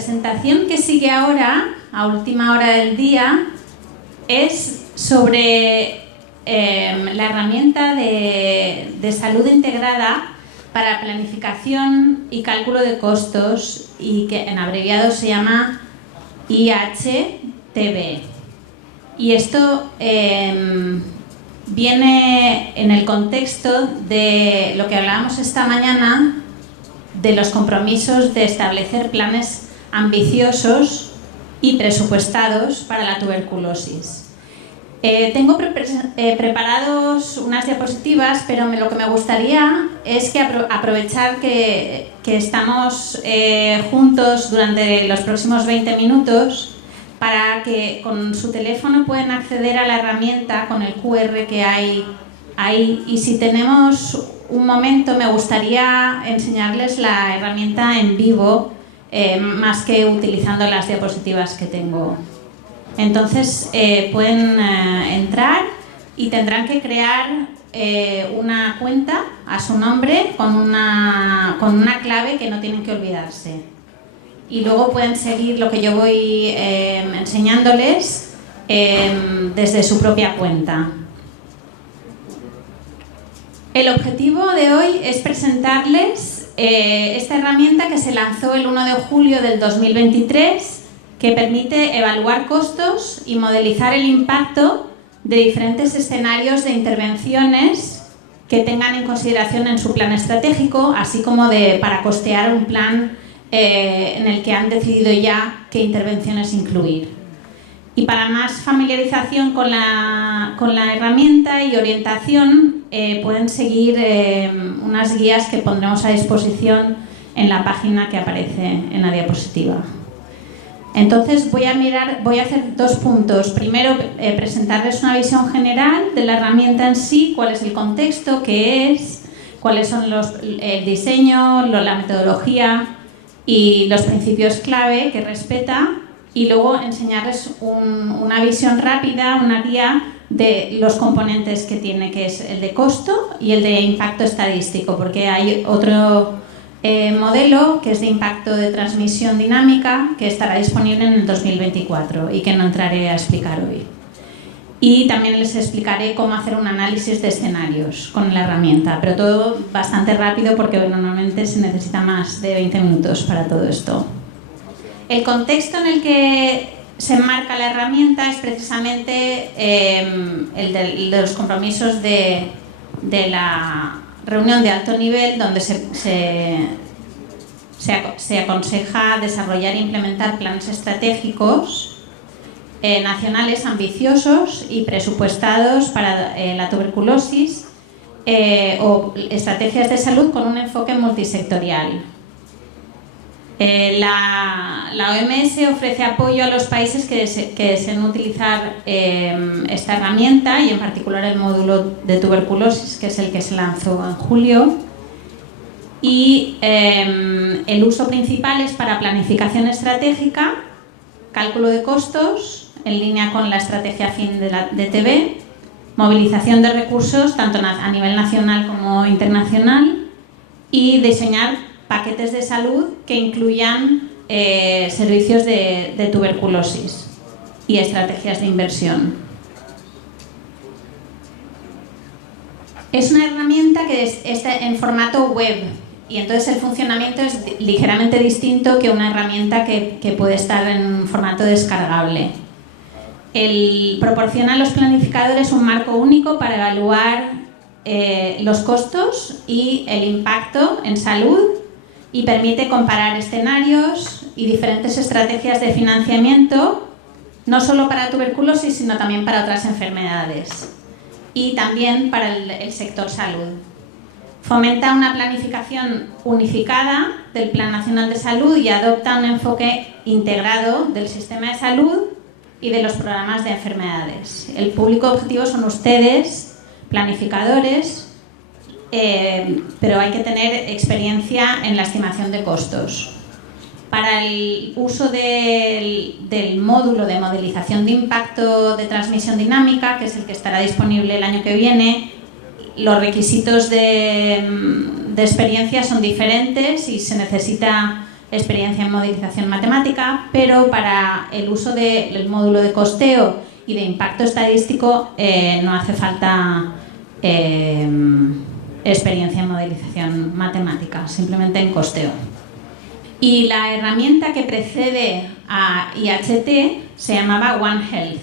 presentación que sigue ahora, a última hora del día, es sobre la herramienta de salud integrada para planificación y cálculo de costos, y que en abreviado se llama IHTB. Y esto viene en el contexto de lo que hablábamos esta mañana, de los compromisos de establecer planes ambiciosos y presupuestados para la tuberculosis. Tengo preparados unas diapositivas, pero lo que me gustaría es que aprovechar que estamos juntos durante los próximos 20 minutos para que con su teléfono puedan acceder a la herramienta con el QR que hay ahí. Y si tenemos un momento, me gustaría enseñarles la herramienta en vivo, más que utilizando las diapositivas que tengo. Entonces pueden entrar y tendrán que crear una cuenta a su nombre con una clave que no tienen que olvidarse. Y luego pueden seguir lo que yo voy enseñándoles desde su propia cuenta. El objetivo de hoy es presentarles esta herramienta que se lanzó el 1 de julio del 2023, que permite evaluar costos y modelizar el impacto de diferentes escenarios de intervenciones que tengan en consideración en su plan estratégico, así como para costear un plan en el que han decidido ya qué intervenciones incluir. Y para más familiarización con la herramienta y orientación, pueden seguir unas guías que pondremos a disposición en la página que aparece en la diapositiva. Entonces voy a hacer dos puntos. Primero, presentarles una visión general de la herramienta en sí, cuál es el contexto, qué es, cuáles son el diseño, la metodología y los principios clave que respeta, y luego enseñarles una visión rápida, una guía de los componentes que tiene, que es el de costo y el de impacto estadístico, porque hay otro modelo que es de impacto de transmisión dinámica que estará disponible en el 2024 y que no entraré a explicar hoy. Y también les explicaré cómo hacer un análisis de escenarios con la herramienta, pero todo bastante rápido porque normalmente se necesita más de 20 minutos para todo esto. El contexto en el que se enmarca la herramienta es precisamente el de los compromisos de la reunión de alto nivel, donde se aconseja desarrollar e implementar planes estratégicos nacionales ambiciosos y presupuestados para la tuberculosis o estrategias de salud con un enfoque multisectorial. La OMS ofrece apoyo a los países que deseen utilizar esta herramienta, y en particular el módulo de tuberculosis, que es el que se lanzó en julio. Y el uso principal es para planificación estratégica, cálculo de costos en línea con la estrategia fin de TB, movilización de recursos tanto a nivel nacional como internacional, y diseñar paquetes de salud que incluyan servicios de tuberculosis y estrategias de inversión. Es una herramienta que está en formato web, y entonces el funcionamiento es ligeramente distinto que una herramienta que puede estar en formato descargable. Proporciona a los planificadores un marco único para evaluar los costos y el impacto en salud, y permite comparar escenarios y diferentes estrategias de financiamiento, no solo para tuberculosis, sino también para otras enfermedades y también para el sector salud. Fomenta una planificación unificada del Plan Nacional de Salud y adopta un enfoque integrado del sistema de salud y de los programas de enfermedades. El público objetivo son ustedes, planificadores, pero hay que tener experiencia en la estimación de costos. Para el uso del módulo de modelización de impacto de transmisión dinámica, que es el que estará disponible el año que viene, los requisitos de experiencia son diferentes y se necesita experiencia en modelización matemática, pero para el uso del módulo de costeo y de impacto estadístico no hace falta experiencia en modelización matemática, simplemente en costeo. Y la herramienta que precede a IHT se llamaba One Health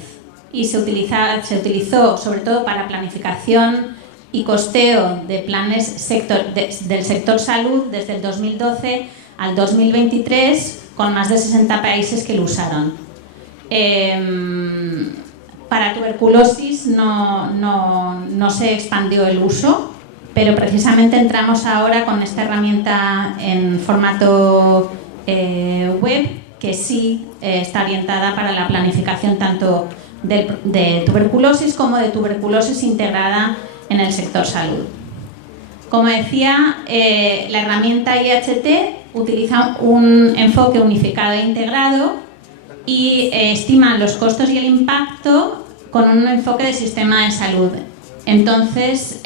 y se utilizó sobre todo para planificación y costeo de planes del sector salud desde el 2012 al 2023, con más de 60 países que lo usaron. Para tuberculosis no se expandió el uso, pero precisamente entramos ahora con esta herramienta en formato web, que sí está orientada para la planificación tanto de tuberculosis como de tuberculosis integrada en el sector salud. Como decía, la herramienta IHT utiliza un enfoque unificado e integrado y estima los costos y el impacto con un enfoque de sistema de salud. Entonces,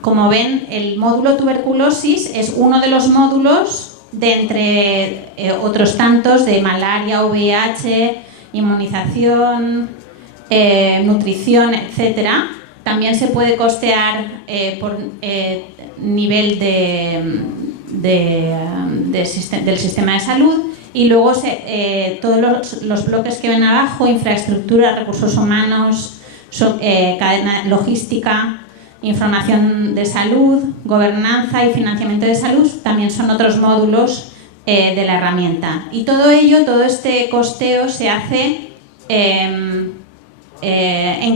como ven, el módulo tuberculosis es uno de los módulos de entre otros tantos de malaria, VIH, inmunización, nutrición, etcétera. También se puede costear por nivel del sistema de salud, y luego todos los bloques que ven abajo, infraestructura, recursos humanos, cadena logística, información de salud, gobernanza y financiamiento de salud, también son otros módulos de la herramienta. Y todo ello, todo este costeo se hace en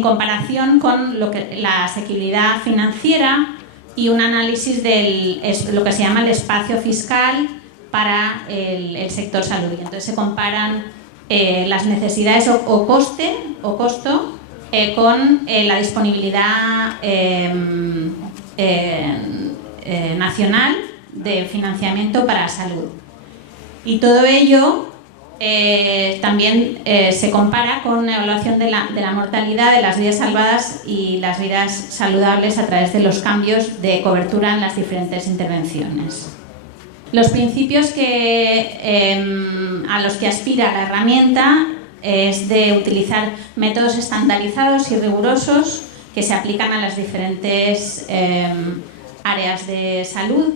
comparación con la asequibilidad financiera y un análisis de lo que se llama el espacio fiscal para el sector salud. Y entonces se comparan las necesidades o costo con la disponibilidad nacional de financiamiento para salud. Y todo ello también se compara con una evaluación de la mortalidad, de las vidas salvadas y las vidas saludables a través de los cambios de cobertura en las diferentes intervenciones. Los principios a los que aspira la herramienta es de utilizar métodos estandarizados y rigurosos que se aplican a las diferentes áreas de salud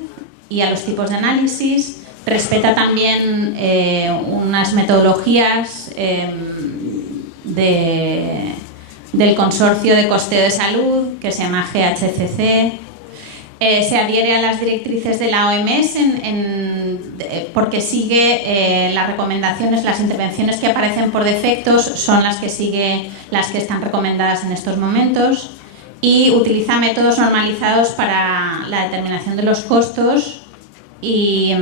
y a los tipos de análisis. Respeta también unas metodologías del Consorcio de Costeo de Salud, que se llama GHCC. Se adhiere a las directrices de la OMS porque sigue las recomendaciones, las intervenciones que aparecen por defectos son las que están recomendadas en estos momentos, y utiliza métodos normalizados para la determinación de los costos y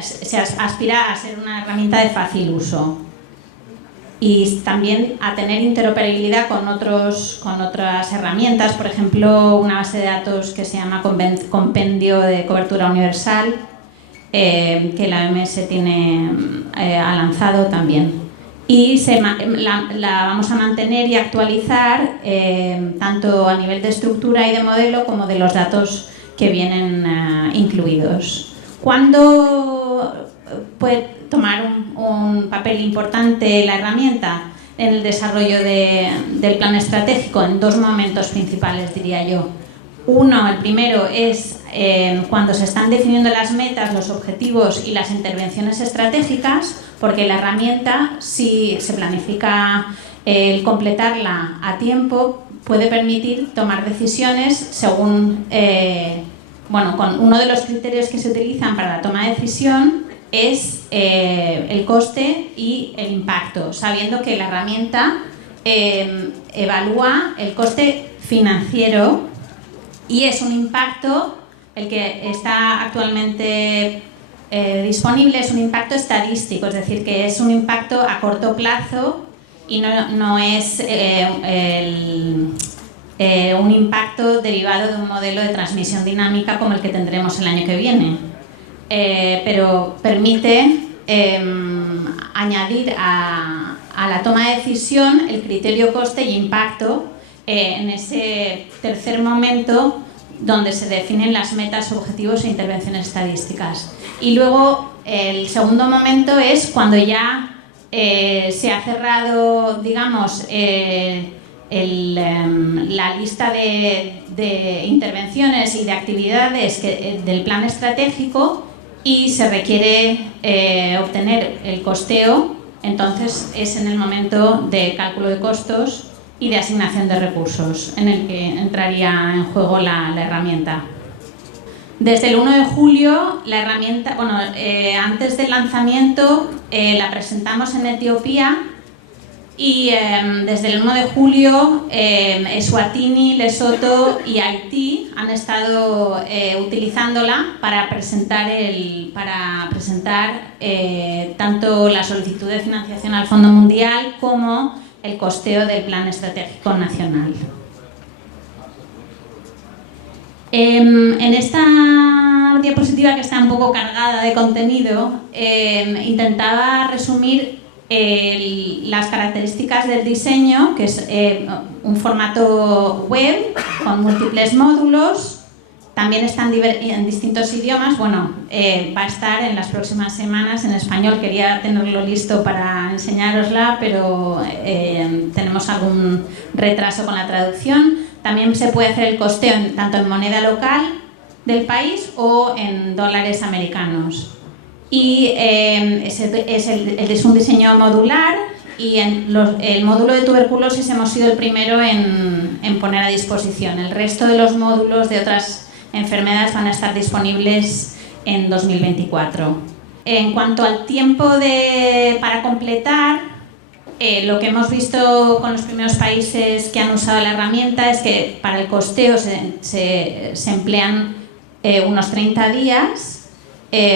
se aspira a ser una herramienta de fácil uso. Y también a tener interoperabilidad con otras herramientas, por ejemplo, una base de datos que se llama Compendio de Cobertura Universal, que la OMS ha lanzado también. Y la vamos a mantener y actualizar tanto a nivel de estructura y de modelo como de los datos que vienen incluidos. ¿Cuándo puede tomar un papel importante la herramienta en el desarrollo del plan estratégico? En dos momentos principales, diría yo. El primero es cuando se están definiendo las metas, los objetivos y las intervenciones estratégicas, porque la herramienta, si se planifica el completarla a tiempo, puede permitir tomar decisiones según, con uno de los criterios que se utilizan para la toma de decisión es el coste y el impacto, sabiendo que la herramienta evalúa el coste financiero y es un impacto, el que está actualmente disponible es un impacto estadístico, es decir, que es un impacto a corto plazo y no es un impacto derivado de un modelo de transmisión dinámica como el que tendremos el año que viene. Pero permite añadir a la toma de decisión el criterio coste y impacto en ese tercer momento donde se definen las metas, objetivos e intervenciones estadísticas. Y luego el segundo momento es cuando ya se ha cerrado, digamos, la lista de intervenciones y de actividades del plan estratégico y se requiere obtener el costeo. Entonces es en el momento de cálculo de costos y de asignación de recursos en el que entraría en juego la herramienta. Desde el 1 de julio, la herramienta, antes del lanzamiento la presentamos en Etiopía y desde el 1 de julio Eswatini, Lesoto y Haití han estado utilizándola para presentar tanto la solicitud de financiación al Fondo Mundial como el costeo del Plan Estratégico Nacional. En esta diapositiva, que está un poco cargada de contenido, intentaba resumir las características del diseño, que es un formato web con múltiples módulos. También están en distintos idiomas. Bueno, va a estar en las próximas semanas en español. Quería tenerlo listo para enseñárosla, pero tenemos algún retraso con la traducción. También se puede hacer el costeo tanto en moneda local del país o en dólares americanos. Y es un diseño modular y el módulo de tuberculosis hemos sido el primero en poner a disposición. El resto de los módulos de otras enfermedades van a estar disponibles en 2024. En cuanto al tiempo para completar, lo que hemos visto con los primeros países que han usado la herramienta es que para el costeo se emplean unos 30 días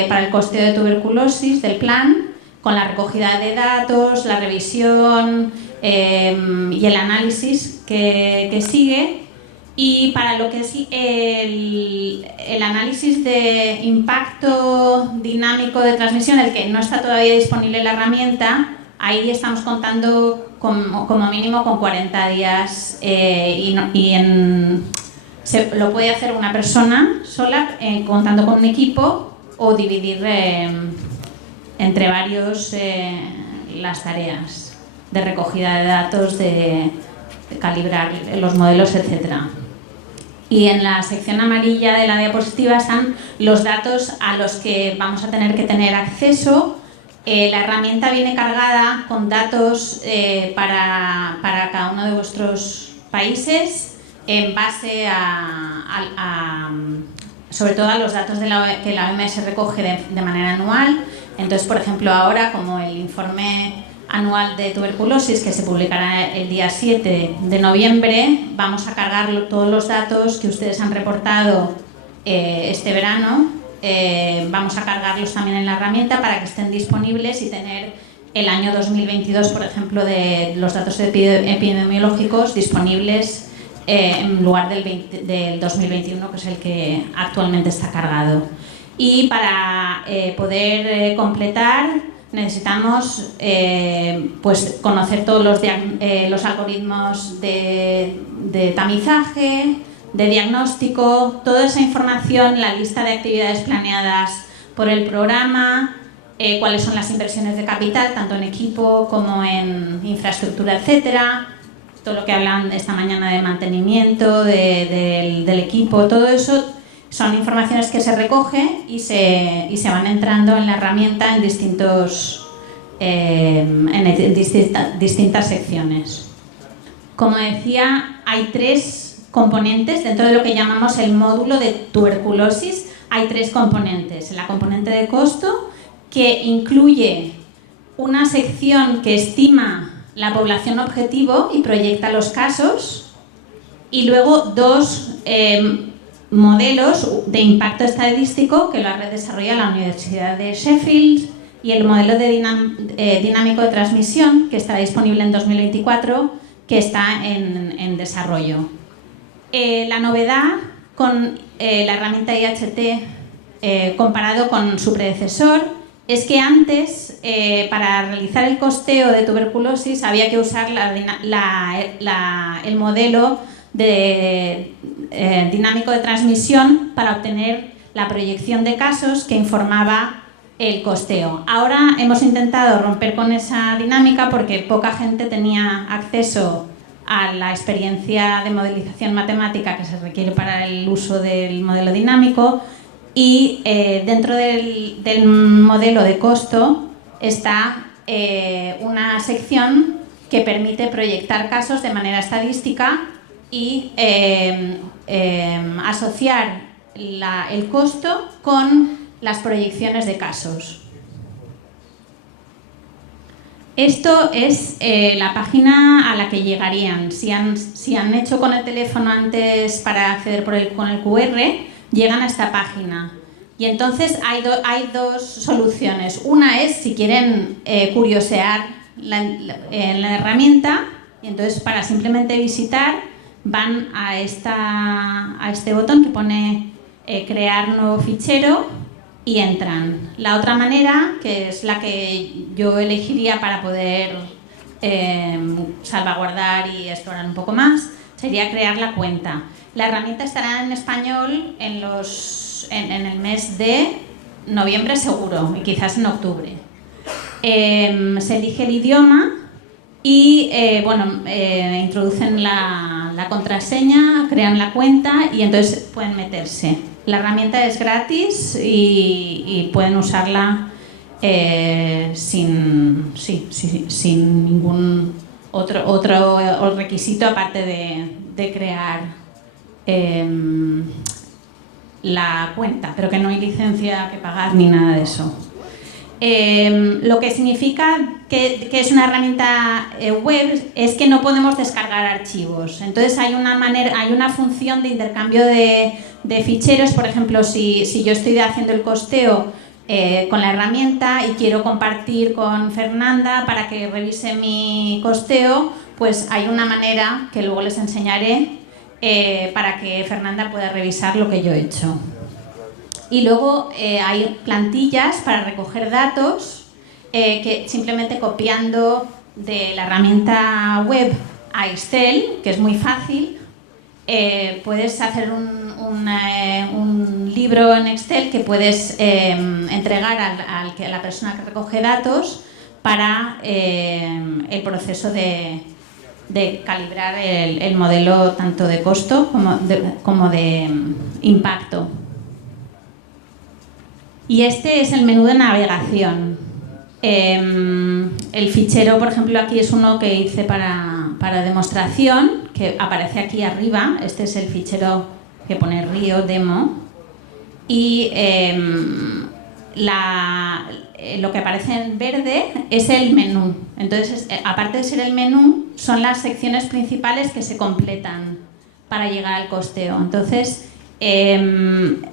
para el costeo de tuberculosis del plan, con la recogida de datos, la revisión y el análisis que sigue. Y para lo que es el análisis de impacto dinámico de transmisión, el que no está todavía disponible en la herramienta, ahí estamos contando como mínimo con 40 días lo puede hacer una persona sola contando con un equipo o dividir entre varios las tareas de recogida de datos, de calibrar los modelos, etc. Y en la sección amarilla de la diapositiva están los datos a los que vamos a tener que tener acceso. La herramienta viene cargada con datos para cada uno de vuestros países en base sobre todo a los datos que la OMS recoge de manera anual. Entonces, por ejemplo, ahora, como el informe anual de tuberculosis, que se publicará el día 7 de noviembre, vamos a cargar todos los datos que ustedes han reportado este verano. Vamos a cargarlos también en la herramienta para que estén disponibles y tener el año 2022, por ejemplo, de los datos epidemiológicos disponibles en lugar del 2021, que es el que actualmente está cargado. Y para poder completar necesitamos pues conocer todos los algoritmos de tamizaje, de diagnóstico, toda esa información, la lista de actividades planeadas por el programa, cuáles son las inversiones de capital, tanto en equipo como en infraestructura, etcétera, todo lo que hablan esta mañana de mantenimiento del equipo, todo eso son informaciones que se recogen y se van entrando en la herramienta en distintas secciones. Como decía, hay 3 componentes dentro de lo que llamamos el módulo de tuberculosis. Hay 3 componentes. La componente de costo, que incluye una sección que estima la población objetivo y proyecta los casos, y luego 2 modelos de impacto estadístico que lo ha desarrollado la Universidad de Sheffield, y el modelo dinámico de transmisión, que estará disponible en 2024, que está en desarrollo. La novedad con la herramienta IHT comparado con su predecesor es que antes, para realizar el costeo de tuberculosis, había que usar el modelo dinámico de transmisión para obtener la proyección de casos que informaba el costeo. Ahora hemos intentado romper con esa dinámica porque poca gente tenía acceso a la experiencia de modelización matemática que se requiere para el uso del modelo dinámico, y dentro del modelo de costo está una sección que permite proyectar casos de manera estadística y asociar el costo con las proyecciones de casos. Esto es la página a la que llegarían. Si han hecho con el teléfono antes para acceder con el QR, llegan a esta página. Y entonces hay dos soluciones. Una es si quieren curiosear la herramienta, y entonces para simplemente visitar van a este botón que pone crear nuevo fichero y entran. La otra manera, que es la que yo elegiría para poder salvaguardar y explorar un poco más, sería crear la cuenta. La herramienta estará en español en el mes de noviembre seguro, y quizás en octubre. Se elige el idioma y introducen la contraseña, crean la cuenta y entonces pueden meterse. La herramienta es gratis y pueden usarla sin ningún otro requisito aparte de crear la cuenta, pero que no hay licencia que pagar ni nada de eso. Lo que significa que es una herramienta web es que no podemos descargar archivos. Entonces hay una función de intercambio de ficheros. Por ejemplo, si yo estoy haciendo el costeo con la herramienta y quiero compartir con Fernanda para que revise mi costeo, pues hay una manera que luego les enseñaré para que Fernanda pueda revisar lo que yo he hecho. Y luego hay plantillas para recoger datos que simplemente copiando de la herramienta web a Excel, que es muy fácil, puedes hacer un libro en Excel que puedes entregar a la persona que recoge datos para el proceso de calibrar el modelo tanto de costo como de impacto. Y este es el menú de navegación. El fichero, por ejemplo, aquí es uno que hice para demostración, que aparece aquí arriba. Este es el fichero que pone Río Demo. Y lo que aparece en verde es el menú. Entonces, aparte de ser el menú, son las secciones principales que se completan para llegar al costeo. Entonces, el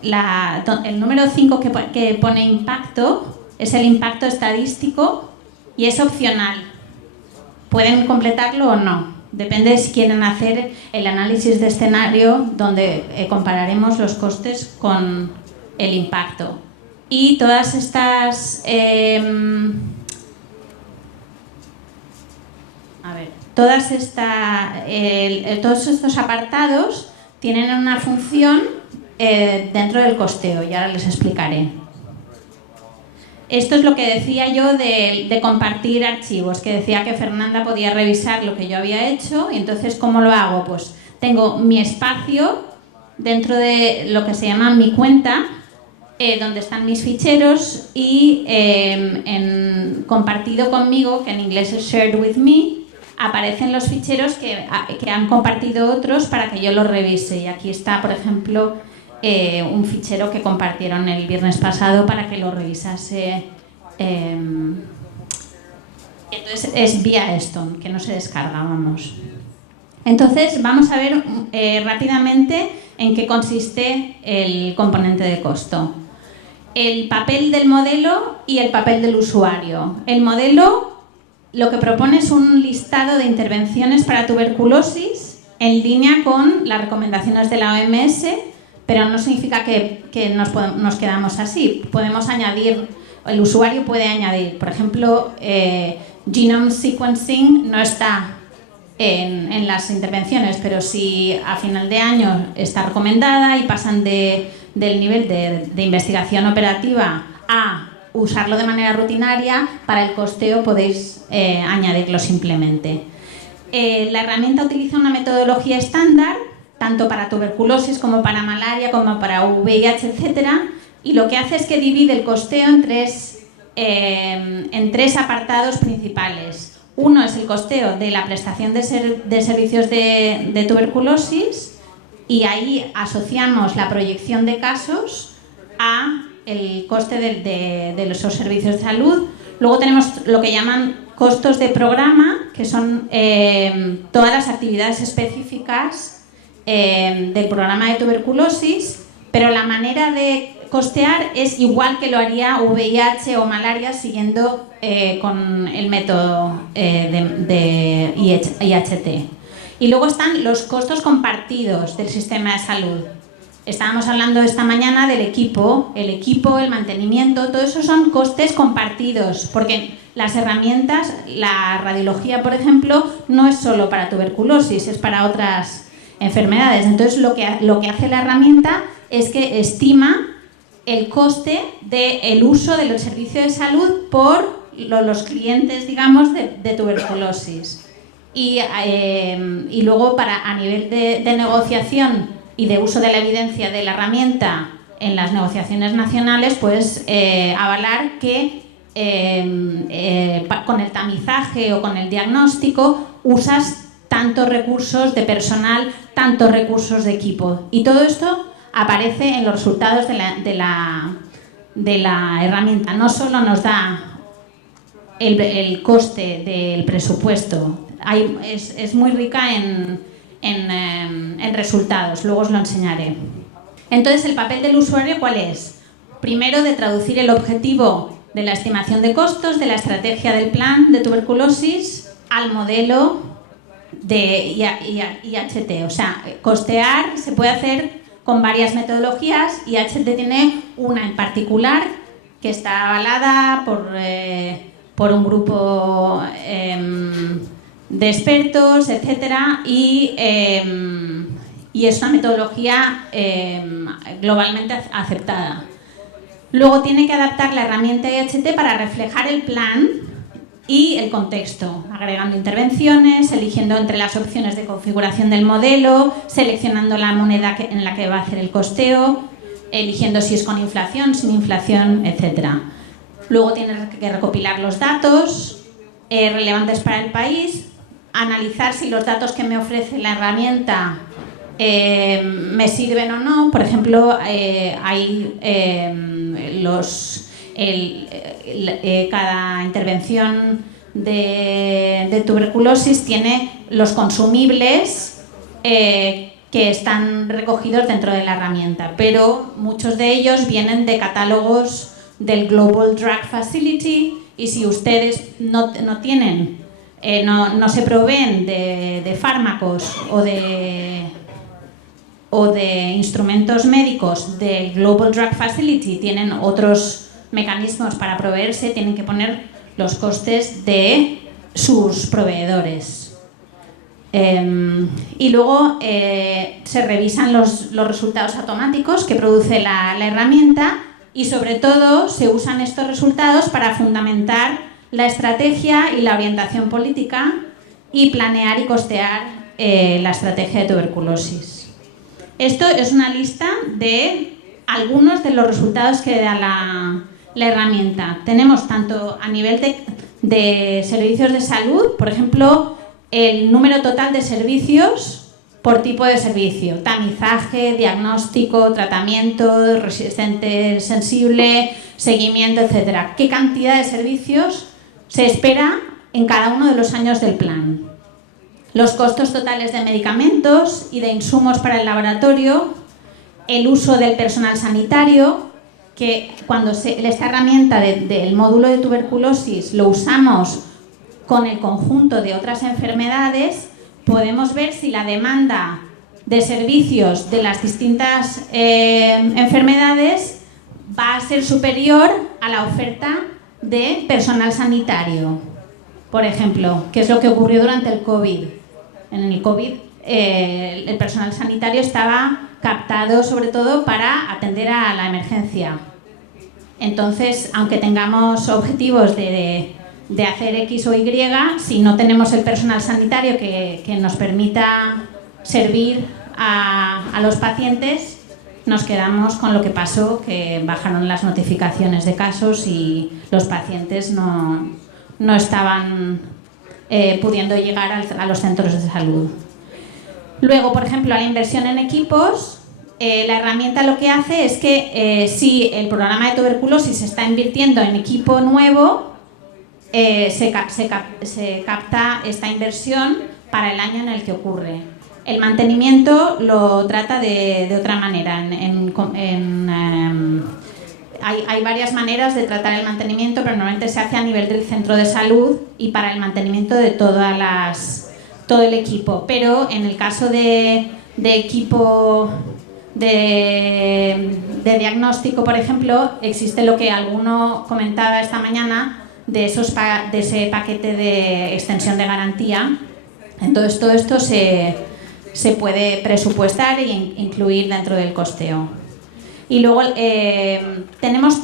número 5 que pone impacto es el impacto estadístico y es opcional. Pueden completarlo o no. Depende de si quieren hacer el análisis de escenario donde compararemos los costes con el impacto. Y todas estas todos estos apartados tienen una función dentro del costeo y ahora les explicaré. Esto es lo que decía yo de compartir archivos, que decía que Fernanda podía revisar lo que yo había hecho. Y entonces, ¿cómo lo hago? Pues tengo mi espacio dentro de lo que se llama mi cuenta, donde están mis ficheros, y compartido conmigo, que en inglés es shared with me, aparecen los ficheros que han compartido otros para que yo los revise. Y aquí está, por ejemplo, un fichero que compartieron el viernes pasado para que lo revisase. Entonces es vía Stone, que no se descarga, vamos. Entonces vamos a ver rápidamente en qué consiste el componente de costo. El papel del modelo y el papel del usuario. El modelo lo que propone es un listado de intervenciones para tuberculosis en línea con las recomendaciones de la OMS, pero no significa que nos quedamos así. Podemos añadir, el usuario puede añadir, por ejemplo, genome sequencing no está en las intervenciones, pero si a final de año está recomendada y pasan del nivel de investigación operativa a usarlo de manera rutinaria, para el costeo podéis añadirlo simplemente. La herramienta utiliza una metodología estándar, tanto para tuberculosis como para malaria, como para VIH, etcétera, y lo que hace es que divide el costeo en tres apartados principales. Uno es el costeo de la prestación de servicios de tuberculosis, y ahí asociamos la proyección de casos a el coste de los servicios de salud. Luego tenemos lo que llaman costos de programa, que son todas las actividades específicas del programa de tuberculosis, pero la manera de costear es igual que lo haría VIH o malaria, siguiendo con el método de IHT. Y luego están los costos compartidos del sistema de salud. Estábamos hablando esta mañana del equipo, el mantenimiento, todo eso son costes compartidos, porque las herramientas, la radiología, por ejemplo, no es solo para tuberculosis, es para otras enfermedades. Entonces, lo que hace la herramienta es que estima el coste del uso de los servicios de salud por los clientes, digamos, de tuberculosis. Y luego, a nivel de negociación y de uso de la evidencia de la herramienta en las negociaciones nacionales, pues avalar que con el tamizaje o con el diagnóstico usas tantos recursos de personal, tantos recursos de equipo. Y todo esto aparece en los resultados de la herramienta. No solo nos da el coste del presupuesto, es muy rica en resultados, luego os lo enseñaré. Entonces, ¿el papel del usuario cuál es? Primero, de traducir el objetivo de la estimación de costos de la estrategia del plan de tuberculosis al modelo de IHT. O sea, costear se puede hacer con varias metodologías. IHT tiene una en particular que está avalada por un grupo de expertos, etcétera, y es una metodología globalmente aceptada. Luego tiene que adaptar la herramienta IHT para reflejar el plan y el contexto, agregando intervenciones, eligiendo entre las opciones de configuración del modelo, seleccionando la moneda en la que va a hacer el costeo, eligiendo si es con inflación, sin inflación, etcétera. Luego tiene que recopilar los datos relevantes para el país, analizar si los datos que me ofrece la herramienta me sirven o no. Por ejemplo, cada intervención de tuberculosis tiene los consumibles que están recogidos dentro de la herramienta, pero muchos de ellos vienen de catálogos del Global Drug Facility, y si ustedes no tienen, no se proveen de fármacos o de instrumentos médicos del Global Drug Facility, tienen otros mecanismos para proveerse, tienen que poner los costes de sus proveedores. Y luego se revisan los resultados automáticos que produce la herramienta, y sobre todo se usan estos resultados para fundamentar la estrategia y la orientación política y planear y costear la estrategia de tuberculosis. Esto es una lista de algunos de los resultados que da la herramienta. Tenemos tanto a nivel de servicios de salud, por ejemplo, el número total de servicios por tipo de servicio: tamizaje, diagnóstico, tratamiento, resistente sensible, seguimiento, etcétera. ¿Qué cantidad de servicios se espera en cada uno de los años del plan? Los costos totales de medicamentos y de insumos para el laboratorio, el uso del personal sanitario, que cuando esta herramienta del módulo de tuberculosis lo usamos con el conjunto de otras enfermedades, podemos ver si la demanda de servicios de las distintas enfermedades va a ser superior a la oferta de personal sanitario. Por ejemplo, ¿qué es lo que ocurrió durante el COVID? En el COVID el personal sanitario estaba captado sobre todo para atender a la emergencia. Entonces, aunque tengamos objetivos de hacer X o Y, si no tenemos el personal sanitario que nos permita servir a los pacientes, nos quedamos con lo que pasó, que bajaron las notificaciones de casos y los pacientes no estaban pudiendo llegar a los centros de salud. Luego, por ejemplo, a la inversión en equipos, la herramienta lo que hace es que si el programa de tuberculosis se está invirtiendo en equipo nuevo, se capta esta inversión para el año en el que ocurre. El mantenimiento lo trata de otra manera. Hay varias maneras de tratar el mantenimiento, pero normalmente se hace a nivel del centro de salud y para el mantenimiento de todo el equipo. Pero en el caso de equipo de diagnóstico, por ejemplo, existe lo que alguno comentaba esta mañana de ese paquete de extensión de garantía. Entonces todo esto se puede presupuestar e incluir dentro del costeo. Y luego tenemos,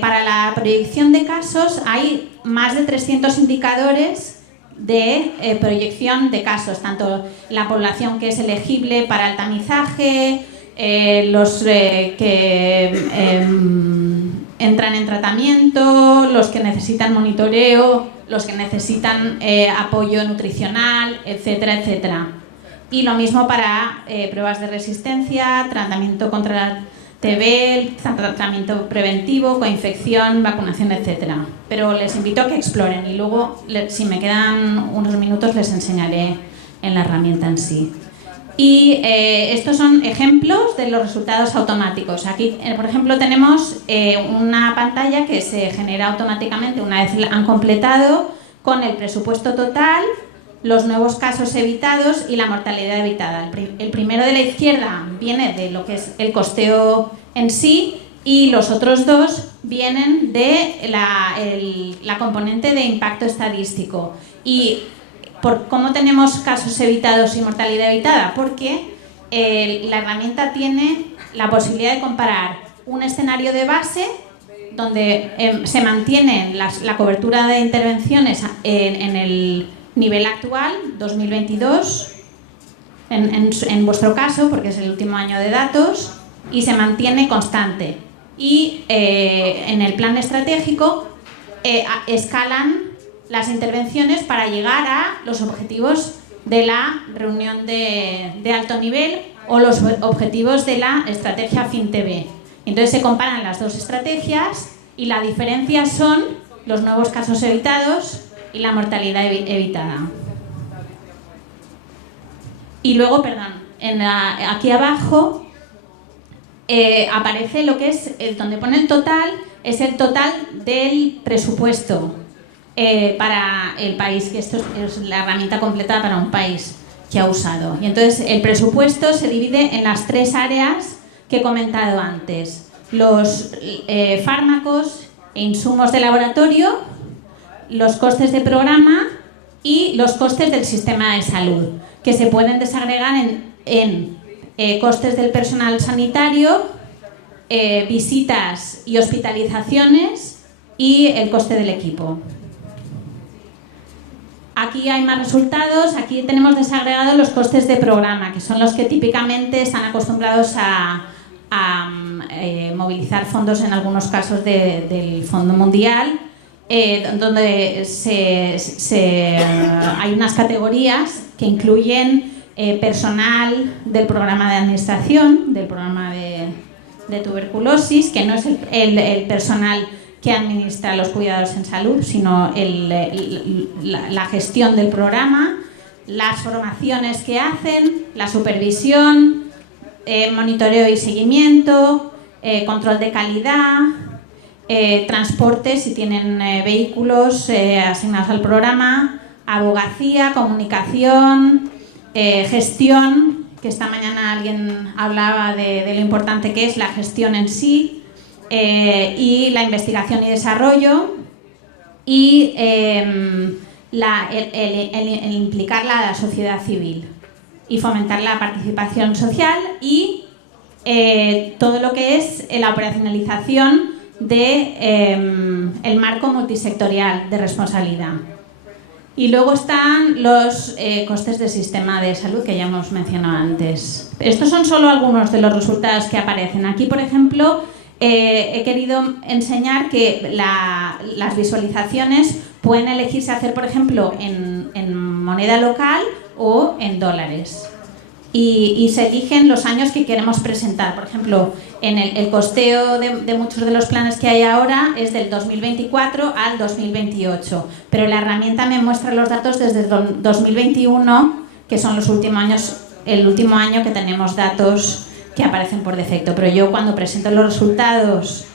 para la proyección de casos, hay más de 300 indicadores de proyección de casos, tanto la población que es elegible para el tamizaje, los que entran en tratamiento, los que necesitan monitoreo, los que necesitan apoyo nutricional, etcétera, etcétera. Y lo mismo para pruebas de resistencia, tratamiento contra TB, tratamiento preventivo, coinfección, vacunación, etcétera. Pero les invito a que exploren y luego, si me quedan unos minutos, les enseñaré en la herramienta en sí. Y estos son ejemplos de los resultados automáticos. Aquí, por ejemplo, tenemos una pantalla que se genera automáticamente una vez han completado con el presupuesto total, los nuevos casos evitados y la mortalidad evitada. El primero de la izquierda viene de lo que es el costeo en sí y los otros dos vienen de la componente de impacto estadístico. Y ¿cómo tenemos casos evitados y mortalidad evitada? Porque la herramienta tiene la posibilidad de comparar un escenario de base donde se mantiene la cobertura de intervenciones en el nivel actual, 2022, en vuestro caso, porque es el último año de datos, y se mantiene constante. Y en el plan estratégico escalan las intervenciones para llegar a los objetivos de la reunión de alto nivel o los objetivos de la estrategia FinTB. Entonces se comparan las dos estrategias y la diferencia son los nuevos casos evitados y la mortalidad evitada. Y luego, aquí abajo aparece lo que es, donde pone el total, es el total del presupuesto para el país, que esto es la herramienta completa para un país que ha usado. Y entonces el presupuesto se divide en las tres áreas que he comentado antes: los fármacos e insumos de laboratorio, los costes de programa y los costes del sistema de salud, que se pueden desagregar en costes del personal sanitario, visitas y hospitalizaciones y el coste del equipo. Aquí hay más resultados. Aquí tenemos desagregados los costes de programa, que son los que típicamente están acostumbrados a movilizar fondos, en algunos casos del Fondo Mundial, donde hay unas categorías que incluyen personal del programa de administración, del programa de tuberculosis, que no es el personal que administra los cuidados en salud, sino la gestión del programa, las formaciones que hacen, la supervisión, monitoreo y seguimiento, control de calidad, transporte si tienen vehículos asignados al programa, abogacía, comunicación, gestión, que esta mañana alguien hablaba de lo importante que es la gestión en sí, y la investigación y desarrollo, y el implicarla a la sociedad civil y fomentar la participación social y todo lo que es la operacionalización del marco multisectorial de responsabilidad. Y luego están los costes del sistema de salud que ya hemos mencionado antes. Estos son solo algunos de los resultados que aparecen. Aquí, por ejemplo, he querido enseñar que las visualizaciones pueden elegirse hacer, por ejemplo, en moneda local o en dólares. Y se eligen los años que queremos presentar. Por ejemplo, en el costeo de muchos de los planes que hay ahora es del 2024 al 2028, pero la herramienta me muestra los datos desde el 2021, que son los últimos años, el último año que tenemos datos que aparecen por defecto. Pero yo cuando presento los resultados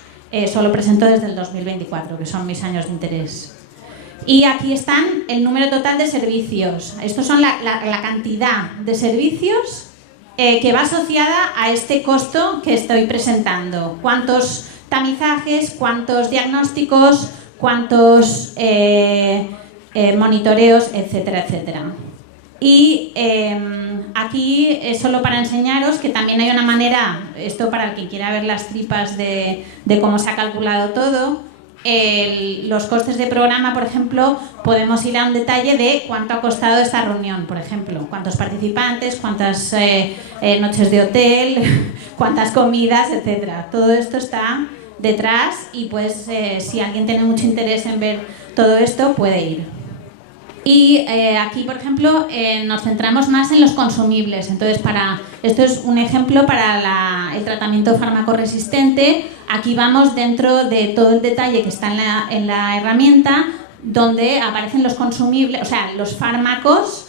solo presento desde el 2024, que son mis años de interés. Y aquí están el número total de servicios. Estos son la cantidad de servicios que va asociada a este costo que estoy presentando. Cuántos tamizajes, cuántos diagnósticos, cuántos monitoreos, etcétera, etcétera. Y aquí es solo para enseñaros que también hay una manera, esto para el que quiera ver las tripas de cómo se ha calculado todo. Los costes de programa, por ejemplo, podemos ir a un detalle de cuánto ha costado esta reunión, por ejemplo, cuántos participantes, cuántas noches de hotel, cuántas comidas, etcétera. Todo esto está detrás y pues si alguien tiene mucho interés en ver todo esto puede ir. Y aquí, por ejemplo, nos centramos más en los consumibles. Entonces, esto es un ejemplo para el tratamiento farmacoresistente. Aquí vamos dentro de todo el detalle que está en la herramienta, donde aparecen los consumibles, o sea, los fármacos,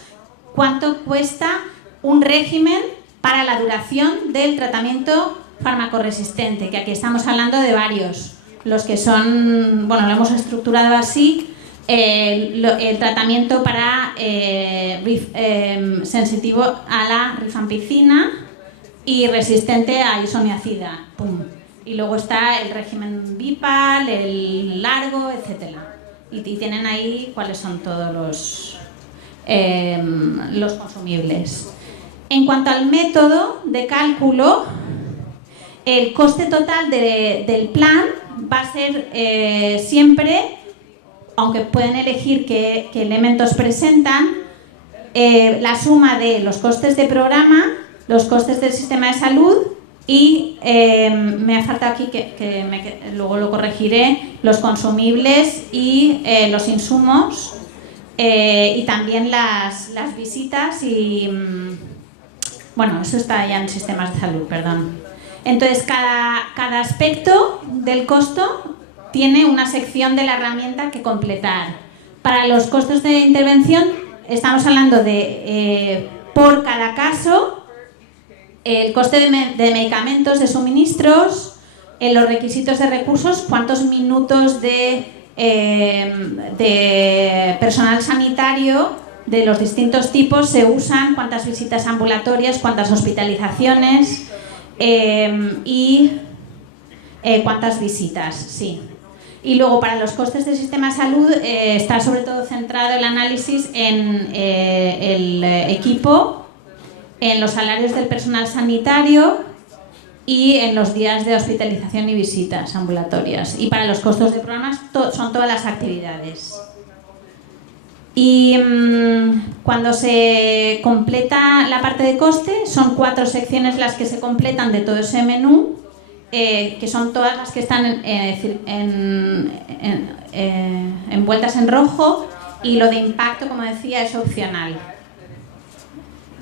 cuánto cuesta un régimen para la duración del tratamiento farmacoresistente, que aquí estamos hablando de varios. Los que son, bueno, lo hemos estructurado así. El tratamiento para sensitivo a la rifampicina y resistente a isoniazida. ¡Pum! Y luego está el régimen BIPAL, el largo, etcétera. Y tienen ahí cuáles son todos los consumibles. En cuanto al método de cálculo, el coste total del plan va a ser siempre, aunque pueden elegir qué elementos presentan, la suma de los costes de programa, los costes del sistema de salud y me ha faltado aquí, luego lo corregiré, los consumibles y los insumos y también las visitas y... bueno, eso está ya en sistemas de salud, perdón. Entonces, cada aspecto del costo tiene una sección de la herramienta que completar. Para los costos de intervención estamos hablando de, por cada caso, el coste de medicamentos, de suministros, los requisitos de recursos, cuántos minutos de personal sanitario de los distintos tipos se usan, cuántas visitas ambulatorias, cuántas hospitalizaciones y cuántas visitas, sí. Y luego para los costes del sistema de salud está sobre todo centrado el análisis en el equipo, en los salarios del personal sanitario y en los días de hospitalización y visitas ambulatorias. Y para los costos de programas son todas las actividades. Y cuando se completa la parte de coste, son 4 secciones las que se completan de todo ese menú, que son todas las que están envueltas en rojo, y lo de impacto, como decía, es opcional.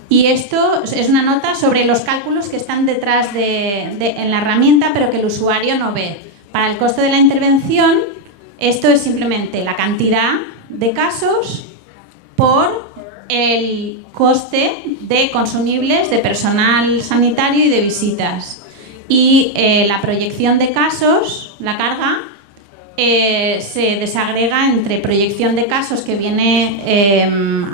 Y esto es una nota sobre los cálculos que están detrás en la herramienta, pero que el usuario no ve. Para el costo de la intervención, esto es simplemente la cantidad de casos por el coste de consumibles, de personal sanitario y de visitas. Y la proyección de casos, la carga, se desagrega entre proyección de casos, que viene,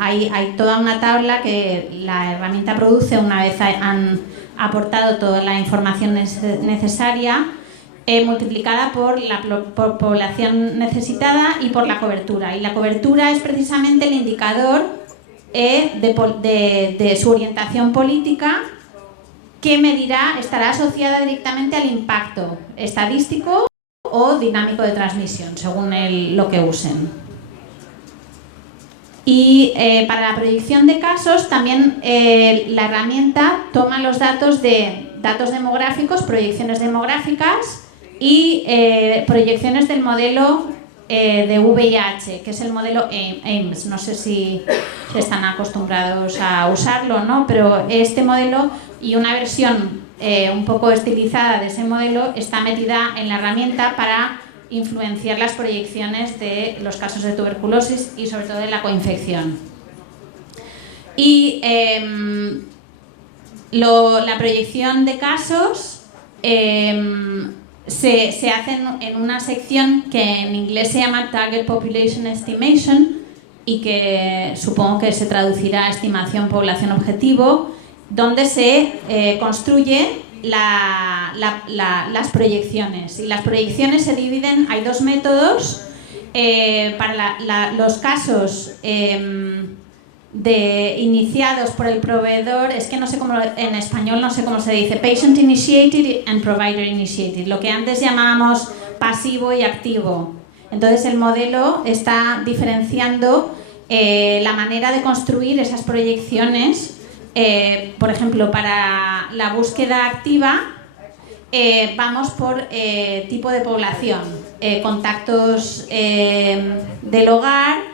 hay toda una tabla que la herramienta produce una vez han aportado toda la información necesaria, multiplicada por la población necesitada y por la cobertura. Y la cobertura es precisamente el indicador de su orientación política, que estará asociada directamente al impacto estadístico o dinámico de transmisión, según lo que usen. Y para la proyección de casos, también la herramienta toma los datos demográficos, proyecciones demográficas y proyecciones del modelo de VIH, que es el modelo AIMS. No sé si están acostumbrados a usarlo o no, pero este modelo y una versión un poco estilizada de ese modelo está metida en la herramienta para influenciar las proyecciones de los casos de tuberculosis y sobre todo de la coinfección. Y la proyección de casos se hace en una sección que en inglés se llama Target Population Estimation y que supongo que se traducirá a estimación población objetivo, donde se construye las proyecciones. Y las proyecciones se dividen, hay dos métodos para los casos iniciados por el proveedor. Es que no sé cómo, en español no sé cómo se dice, patient initiated and provider initiated, lo que antes llamábamos pasivo y activo. Entonces el modelo está diferenciando la manera de construir esas proyecciones. Por ejemplo, para la búsqueda activa vamos por tipo de población, contactos del hogar,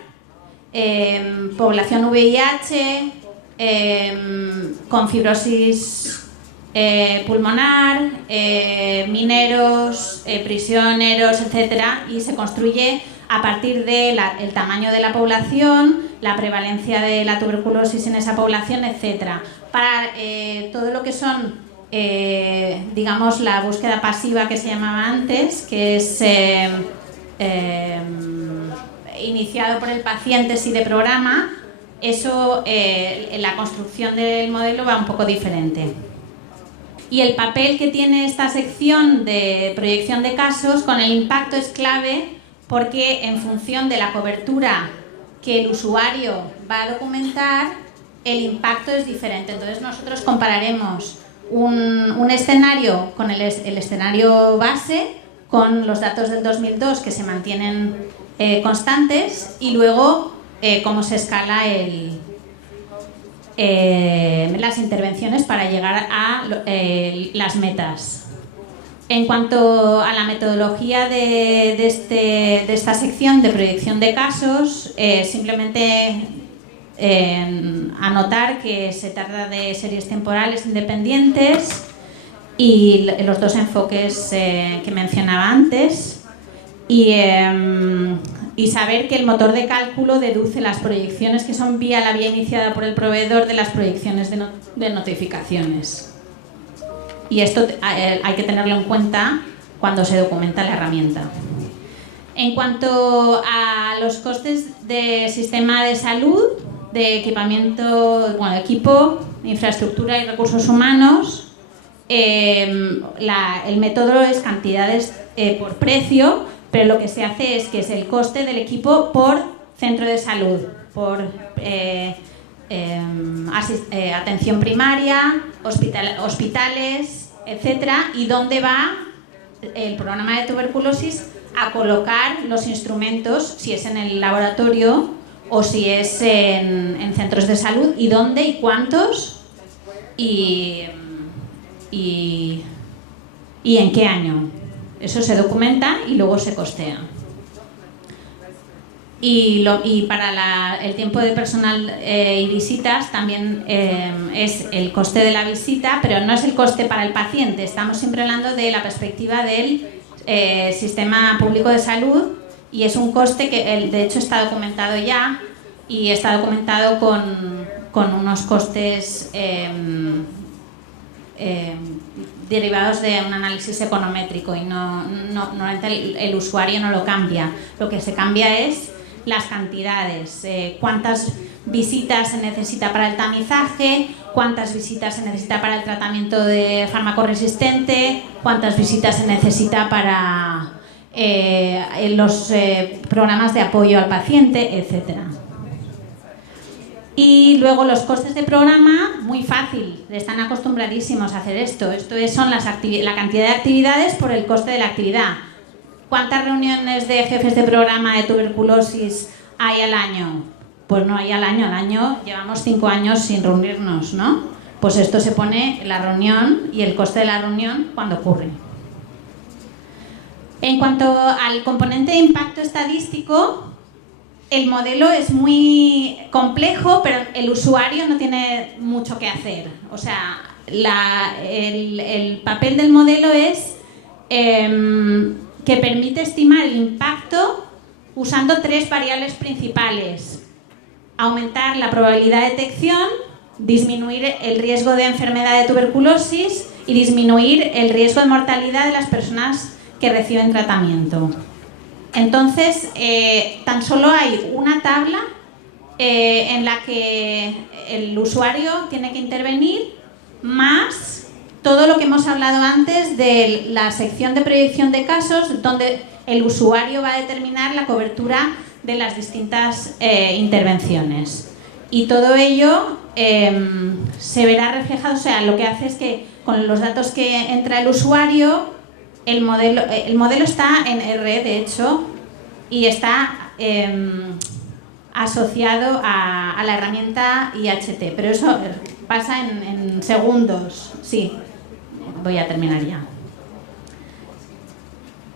población VIH, con fibrosis pulmonar, mineros, prisioneros, etcétera, y se construye a partir del tamaño de la población, la prevalencia de la tuberculosis en esa población, etcétera. Para todo lo que son, digamos, la búsqueda pasiva que se llamaba antes, que es iniciado por el paciente sí de programa, eso, la construcción del modelo va un poco diferente. Y el papel que tiene esta sección de proyección de casos con el impacto es clave, porque en función de la cobertura que el usuario va a documentar, el impacto es diferente. Entonces nosotros compararemos un escenario con el escenario base, con los datos del 2002 que se mantienen constantes, y luego cómo se escala las intervenciones para llegar a las metas. En cuanto a la metodología de esta sección de proyección de casos, simplemente anotar que se trata de series temporales independientes y los dos enfoques que mencionaba antes, y saber que el motor de cálculo deduce las proyecciones que son vía la vía iniciada por el proveedor de las proyecciones de notificaciones. Y esto hay que tenerlo en cuenta cuando se documenta la herramienta. En cuanto a los costes de sistema de salud, de equipamiento, bueno, equipo, infraestructura y recursos humanos, el método es cantidades por precio, pero lo que se hace es que es el coste del equipo por centro de salud, por atención primaria, hospitales, etcétera, y dónde va el programa de tuberculosis a colocar los instrumentos, si es en el laboratorio o si es en centros de salud, y dónde y cuántos y en qué año. Eso se documenta y luego se costea. Y para el tiempo de personal y visitas también es el coste de la visita, pero no es el coste para el paciente. Estamos siempre hablando de la perspectiva del sistema público de salud, y es un coste que de hecho está documentado ya, y está documentado con unos costes derivados de un análisis econométrico, y normalmente el usuario no lo cambia. Lo que se cambia es las cantidades, cuántas visitas se necesita para el tamizaje, cuántas visitas se necesita para el tratamiento de fármaco resistente, cuántas visitas se necesita para los programas de apoyo al paciente, etc. Y luego los costes de programa, muy fácil, están acostumbradísimos a hacer esto. Son la cantidad de actividades por el coste de la actividad. ¿Cuántas reuniones de jefes de programa de tuberculosis hay al año? Pues no hay al año llevamos 5 años sin reunirnos, ¿no? Pues esto se pone la reunión y el coste de la reunión cuando ocurre. En cuanto al componente de impacto estadístico, el modelo es muy complejo, pero el usuario no tiene mucho que hacer. O sea, el papel del modelo es que permite estimar el impacto usando 3 variables principales: aumentar la probabilidad de detección, disminuir el riesgo de enfermedad de tuberculosis y disminuir el riesgo de mortalidad de las personas que reciben tratamiento. Entonces, tan solo hay una tabla en la que el usuario tiene que intervenir, más todo lo que hemos hablado antes de la sección de proyección de casos, donde el usuario va a determinar la cobertura de las distintas intervenciones. Y todo ello se verá reflejado, o sea, lo que hace es que con los datos que entra el usuario, el modelo está en R, de hecho, y está asociado a la herramienta IHT, pero eso pasa en segundos. Sí, voy a terminar ya.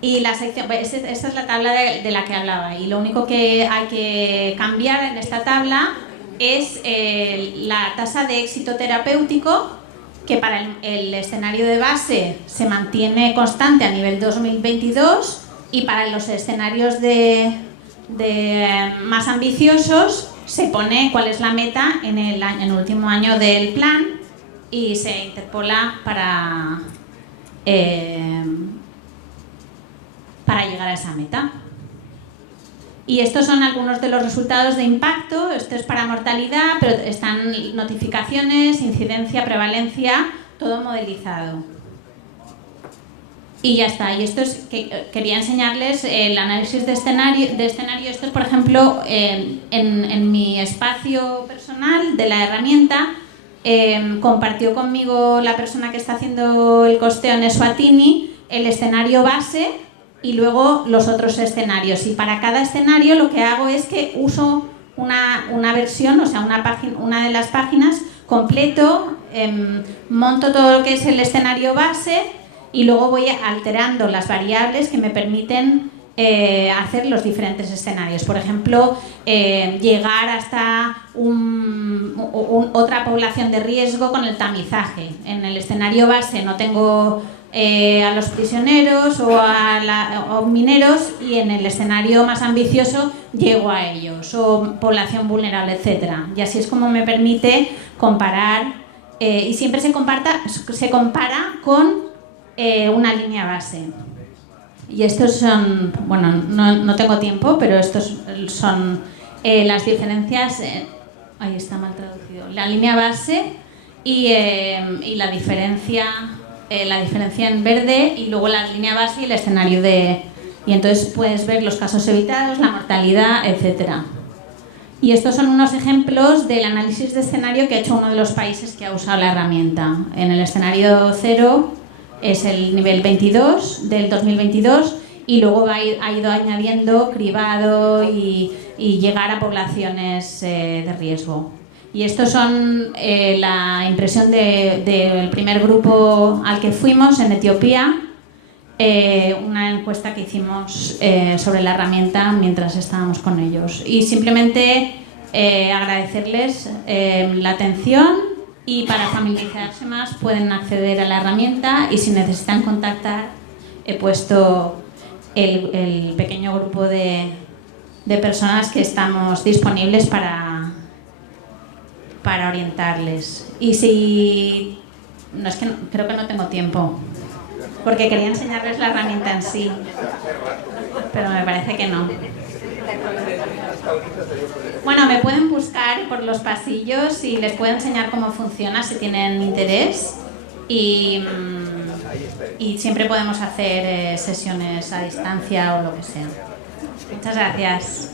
Y la sección, pues, esta es la tabla de la que hablaba, y lo único que hay que cambiar en esta tabla es la tasa de éxito terapéutico, que para el escenario de base se mantiene constante a nivel 2022, y para los escenarios más ambiciosos se pone cuál es la meta en el último año del plan y se interpola para llegar a esa meta. Y estos son algunos de los resultados de impacto. Esto es para mortalidad, pero están notificaciones, incidencia, prevalencia, todo modelizado. Y ya está. Y esto es que quería enseñarles el análisis de escenario. Esto es, por ejemplo, en mi espacio personal de la herramienta, compartió conmigo la persona que está haciendo el costeo en Eswatini el escenario base y luego los otros escenarios. Y para cada escenario lo que hago es que uso una versión, o sea, una de las páginas completo, monto todo lo que es el escenario base y luego voy alterando las variables que me permiten hacer los diferentes escenarios. Por ejemplo, llegar hasta otra población de riesgo con el tamizaje. En el escenario base no tengo a los prisioneros o mineros, y en el escenario más ambicioso llego a ellos, o población vulnerable, etcétera. Y así es como me permite comparar, y siempre se compara con una línea base. Y estos son, bueno, no tengo tiempo, pero estos son las diferencias, ahí está mal traducido, la línea base y la diferencia en verde, y luego la línea base y el escenario y entonces puedes ver los casos evitados, la mortalidad, etcétera. Y estos son unos ejemplos del análisis de escenario que ha hecho uno de los países que ha usado la herramienta. En el escenario 0 es el nivel 22 del 2022, y luego ha ido añadiendo cribado y llegar a poblaciones de riesgo. Y estos son la impresión del primer grupo al que fuimos en Etiopía, una encuesta que hicimos sobre la herramienta mientras estábamos con ellos. Y simplemente agradecerles la atención, y para familiarizarse más pueden acceder a la herramienta, y si necesitan contactar he puesto el pequeño grupo de personas que estamos disponibles para orientarles. Y si... No, es que creo que no tengo tiempo, porque quería enseñarles la herramienta en sí, pero me parece que no. Bueno, me pueden buscar por los pasillos y les puedo enseñar cómo funciona si tienen interés. Y siempre podemos hacer sesiones a distancia o lo que sea. Muchas gracias.